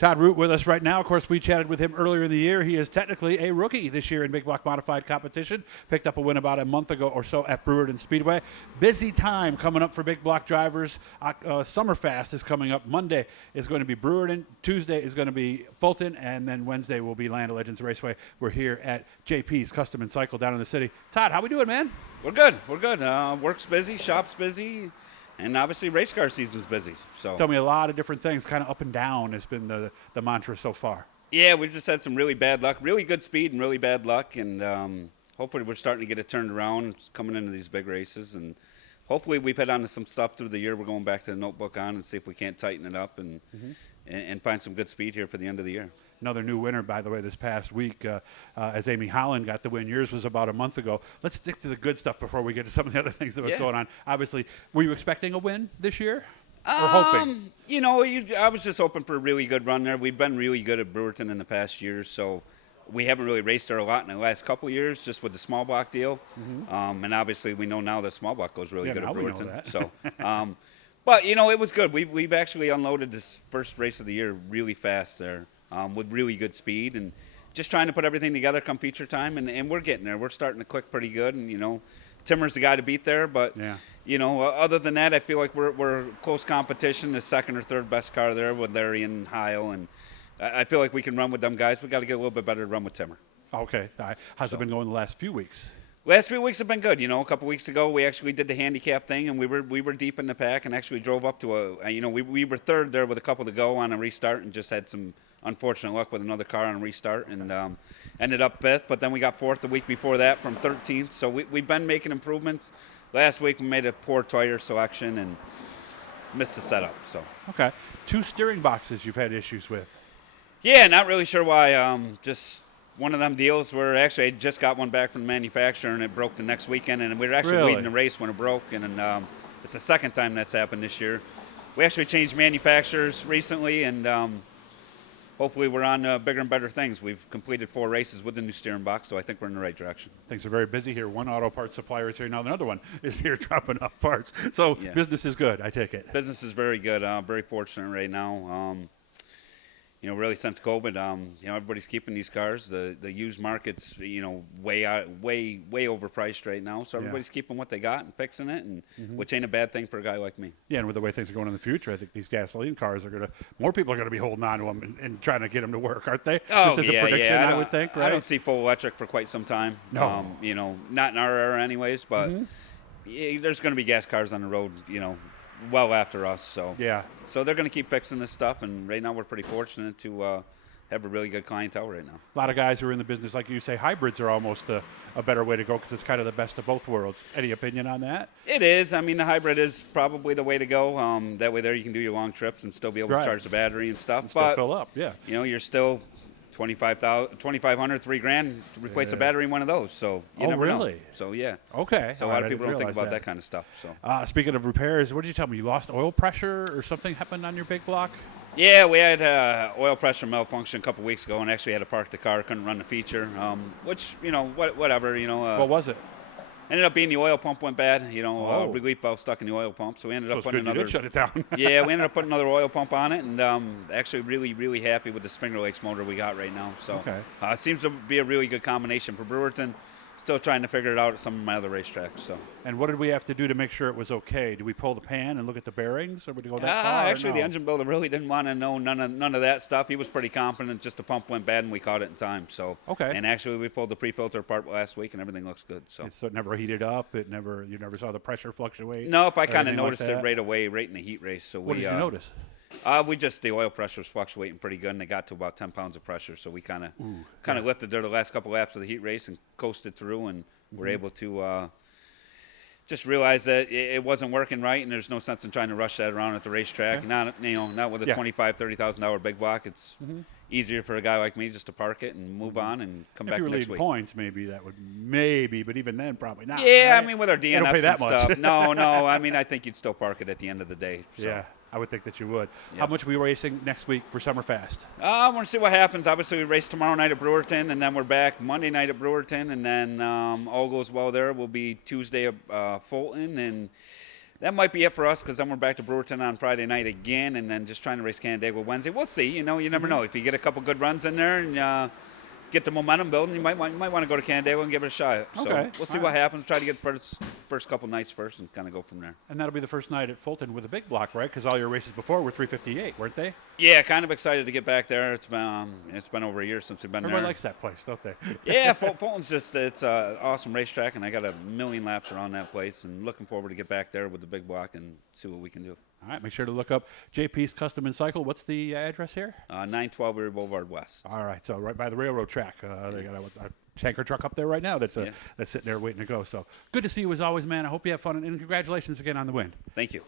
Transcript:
Todd Root with us right now. Of course, we chatted with him earlier in the year. He is technically a rookie this year in Big Block Modified competition. Picked up a win about a month ago or so at Brewerton Speedway. Busy time coming up for Big Block drivers. Summerfest is coming up. Monday is going to be Brewerton. Tuesday is going to be Fulton. And then Wednesday will be Land of Legends Raceway. We're here at JP's Custom and Cycle down in the city. Todd, how we doing, man? We're good. We're good. Work's busy, shop's busy, and obviously race car season's busy. So tell me a lot of different things, kind of up and down has been the mantra so far. Yeah, we just had some really bad luck, really good speed and really bad luck, and hopefully we're starting to get it turned around coming into these big races, and hopefully we've hit on to some stuff through the year. We're going back to the notebook on and see if we can't tighten it up and find some good speed here for the end of the year. Another new winner, by the way, this past week, as Amy Holland got the win. Yours was about a month ago. Let's stick to the good stuff before we get to some of the other things that was going on. Obviously, were you expecting a win this year? Or hoping? You know, I was just hoping for a really good run there. We've been really good at Brewerton in the past years, so we haven't really raced there a lot in the last couple of years, just with the small block deal. And obviously, we know now the small block goes really good at Brewerton. So, but you know, it was good. We've actually unloaded this first race of the year really fast there. With really good speed and just trying to put everything together come feature time, and we're getting there. We're starting to click pretty good, and, you know, Timmer's the guy to beat there, but, you know, other than that, I feel like we're close competition, the second or third best car there with Larry and Heil, and I feel like we can run with them guys. We got to get a little bit better to run with Timmer. Okay. How's it been going the last few weeks? Last few weeks have been good. You know, a couple weeks ago, we actually did the handicap thing, and we were deep in the pack and actually drove up to we were third there with a couple to go on a restart and just had some unfortunate luck with another car on a restart and ended up fifth. But then we got fourth the week before that from 13th. So we've been making improvements. Last week we made a poor tire selection and missed the setup. So okay, 2 steering boxes you've had issues with. Yeah, not really sure why. Just one of them deals where actually I just got one back from the manufacturer and it broke the next weekend, and we were actually leading the race when it broke, and it's the second time that's happened this year. We actually changed manufacturers recently, and hopefully we're on bigger and better things. We've completed 4 races with the new steering box, so I think we're in the right direction. Things are very busy here. One auto parts supplier is here now. Another one is here dropping off parts. So business is good, I take it. Business is very good. Very fortunate right now. You know, really since COVID, you know, everybody's keeping these cars. The used market's, you know, way overpriced right now. So everybody's keeping what they got and fixing it, and which ain't a bad thing for a guy like me. Yeah, and with the way things are going in the future, I think these gasoline cars are more people are gonna be holding on to them and trying to get them to work, aren't they? Oh, just as a prediction, I would think. Right? I don't see full electric for quite some time. No, you know, not in our era, anyways. But there's going to be gas cars on the road, you know, well after us. So so they're going to keep fixing this stuff, and right now we're pretty fortunate to have a really good clientele right now. A lot of guys who are in the business, like you say, hybrids are almost a better way to go because it's kind of the best of both worlds. Any opinion on that? It is. I mean, the hybrid is probably the way to go. That way there you can do your long trips and still be able to charge the battery and stuff. And still fill up, you know, you're still $2,500, $3,000 to replace a battery in one of those. So you never know. So okay. So a lot of people don't think about that kind of stuff. So speaking of repairs, what did you tell me? You lost oil pressure or something happened on your big block? Yeah, we had oil pressure malfunction a couple weeks ago, and actually had to park the car. Couldn't run the feature, which, you know, whatever. You know. What was it? Ended up being the oil pump went bad. You know, relief valve stuck in the oil pump, so we ended up putting another. You did shut it down. Yeah, we ended up putting another oil pump on it, and actually really happy with the Finger Lakes motor we got right now. So seems to be a really good combination for Brewerton. Still trying to figure it out at some of my other racetracks. So. And what did we have to do to make sure it was okay? Did we pull the pan and look at the bearings, or would we go that far? Actually, the engine builder really didn't want to know none of that stuff. He was pretty confident. Just the pump went bad, and we caught it in time. So. And actually, we pulled the pre-filter apart last week, and everything looks good. So. So it never heated up. You never saw the pressure fluctuate. Nope, I kind of noticed it right away, right in the heat race. So what did you notice? The oil pressure was fluctuating pretty good, and it got to about 10 pounds of pressure. So we kind of lifted there the last couple laps of the heat race and coasted through, and we're able to just realize that it wasn't working right, and there's no sense in trying to rush that around at the racetrack. Not with a $25,000, $30,000 big block. It's easier for a guy like me just to park it and move on and come back next week. If you were leading points, maybe that would but even then, probably not. Yeah, right? I mean, with our DNFs and stuff. No. I mean, I think you'd still park it at the end of the day. So. Yeah. I would think that you would. How much are we racing next week for Summerfest? I want to see what happens. Obviously, we race tomorrow night at Brewerton, and then we're back Monday night at Brewerton, and then all goes well there. We'll be Tuesday at Fulton, and that might be it for us because then we're back to Brewerton on Friday night again, and then just trying to race Canandaigua Wednesday. We'll see. You know, you never know. If you get a couple good runs in there and get the momentum building, you might want to go to Canandaigua and give it a shot. So Okay. we'll see All what right. happens. Try to get first couple nights first and kind of go from there. And that'll be the first night at Fulton with a big block, right? Because all your races before were 358, weren't they? Yeah, kind of excited to get back there. It's been over a year since we've been Everybody there. likes that place, don't they? Yeah, Fulton's it's an awesome racetrack, and I got a million laps around that place, and looking forward to get back there with the big block and see what we can do. All right, make sure to look up JP's Custom and Cycle. What's the address here? 912 Erie Boulevard West. All right, so right by the railroad track. They got a tanker truck up there right now that's Yeah. that's sitting there waiting to go. So good to see you as always, man. I hope you have fun, and congratulations again on the win. Thank you.